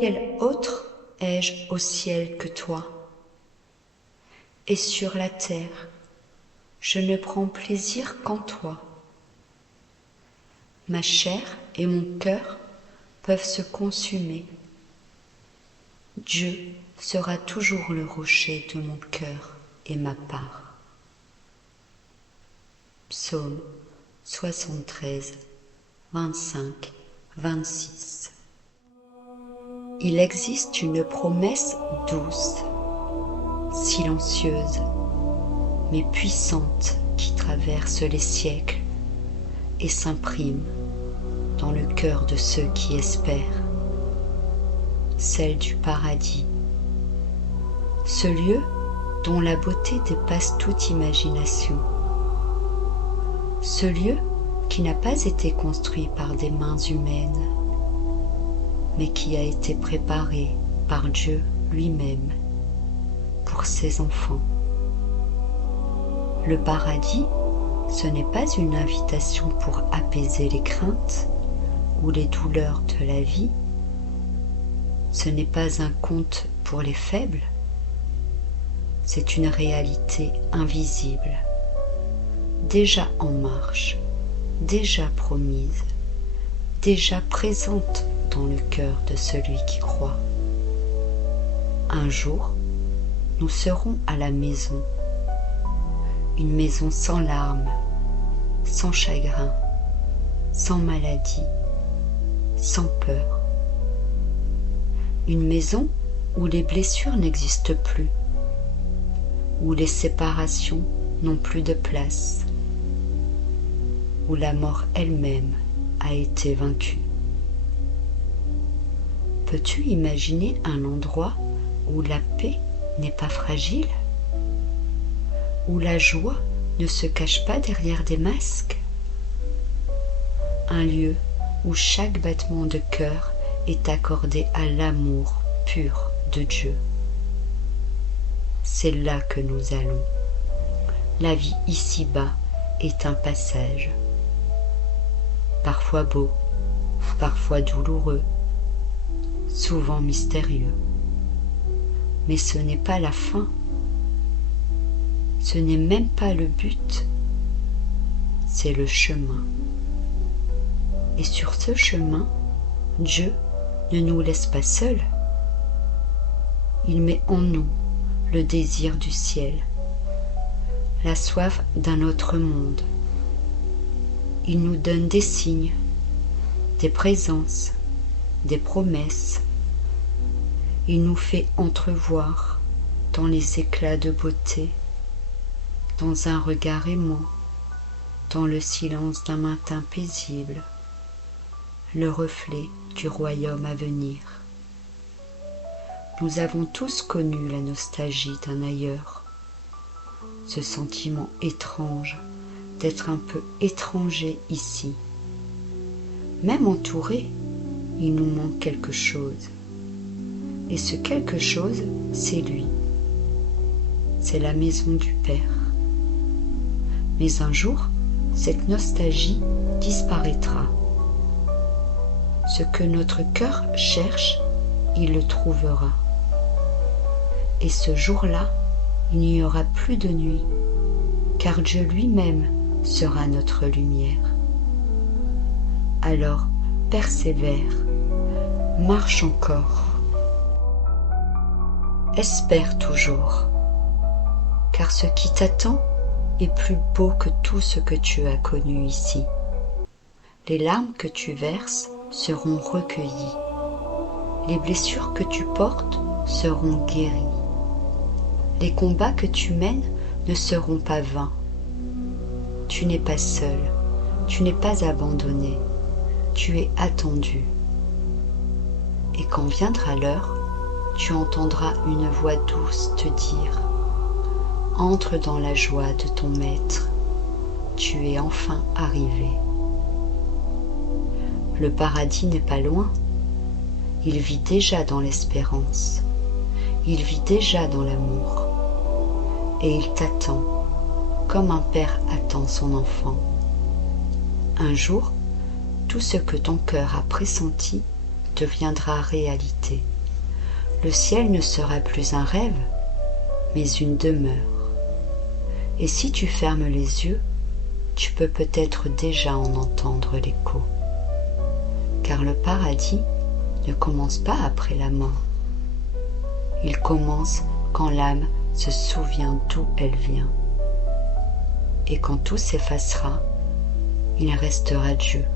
Quel autre ai-je au ciel que toi? Et sur la terre, je ne prends plaisir qu'en toi. Ma chair et mon cœur peuvent se consumer. Dieu sera toujours le rocher de mon cœur et ma part. Psaume 73, 25, 26. Il existe une promesse douce, silencieuse, mais puissante qui traverse les siècles et s'imprime dans le cœur de ceux qui espèrent, celle du paradis, ce lieu dont la beauté dépasse toute imagination, ce lieu qui n'a pas été construit par des mains humaines, mais qui a été préparé par Dieu lui-même pour ses enfants. Le paradis, ce n'est pas une invitation pour apaiser les craintes ou les douleurs de la vie. Ce n'est pas un conte pour les faibles. C'est une réalité invisible, déjà en marche, déjà promise, déjà présente dans le cœur de celui qui croit. Un jour, nous serons à la maison, une maison sans larmes, sans chagrin, sans maladie, sans peur. Une maison où les blessures n'existent plus, où les séparations n'ont plus de place, où la mort elle-même a été vaincue. Peux-tu imaginer un endroit où la paix n'est pas fragile, où la joie ne se cache pas derrière des masques? Un lieu où chaque battement de cœur est accordé à l'amour pur de Dieu. C'est là que nous allons. La vie ici-bas est un passage, parfois beau, parfois douloureux, souvent mystérieux. Mais ce n'est pas la fin. Ce n'est même pas le but. C'est le chemin. Et sur ce chemin, Dieu ne nous laisse pas seuls. Il met en nous le désir du ciel, la soif d'un autre monde. Il nous donne des signes, des présences, des promesses. Il nous fait entrevoir dans les éclats de beauté, dans un regard aimant, dans le silence d'un matin paisible, le reflet du royaume à venir. Nous avons tous connu la nostalgie d'un ailleurs, ce sentiment étrange d'être un peu étranger ici. Même entouré, il nous manque quelque chose. Et ce quelque chose, c'est lui. C'est la maison du Père. Mais un jour, cette nostalgie disparaîtra. Ce que notre cœur cherche, il le trouvera. Et ce jour-là, il n'y aura plus de nuit, car Dieu lui-même sera notre lumière. Alors, persévère, marche encore. Espère toujours, car ce qui t'attend est plus beau que tout ce que tu as connu ici. Les larmes que tu verses seront recueillies. Les blessures que tu portes seront guéries. Les combats que tu mènes ne seront pas vains. Tu n'es pas seul, tu n'es pas abandonné, tu es attendu. Et quand viendra l'heure, tu entendras une voix douce te dire « Entre dans la joie de ton maître, tu es enfin arrivé. » Le paradis n'est pas loin, il vit déjà dans l'espérance, il vit déjà dans l'amour, et il t'attend comme un père attend son enfant. Un jour, tout ce que ton cœur a pressenti deviendra réalité. Le ciel ne sera plus un rêve, mais une demeure. Et si tu fermes les yeux, tu peux peut-être déjà en entendre l'écho. Car le paradis ne commence pas après la mort. Il commence quand l'âme se souvient d'où elle vient. Et quand tout s'effacera, il restera Dieu.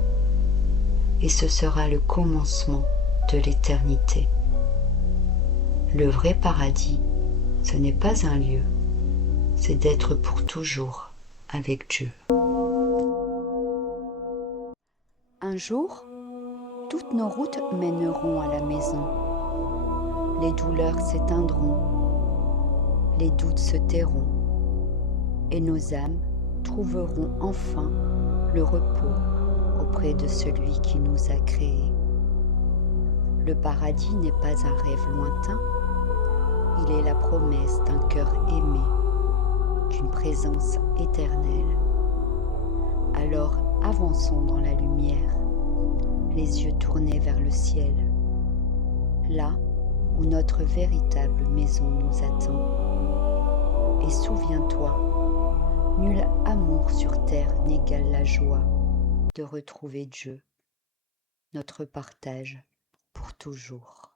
Et ce sera le commencement de l'éternité. Le vrai paradis, ce n'est pas un lieu, c'est d'être pour toujours avec Dieu. Un jour, toutes nos routes mèneront à la maison. Les douleurs s'éteindront, les doutes se tairont, et nos âmes trouveront enfin le repos auprès de celui qui nous a créés. Le paradis n'est pas un rêve lointain, il est la promesse d'un cœur aimé, d'une présence éternelle. Alors avançons dans la lumière, les yeux tournés vers le ciel, là où notre véritable maison nous attend. Et souviens-toi, nul amour sur terre n'égale la joie de retrouver Dieu, notre partage pour toujours.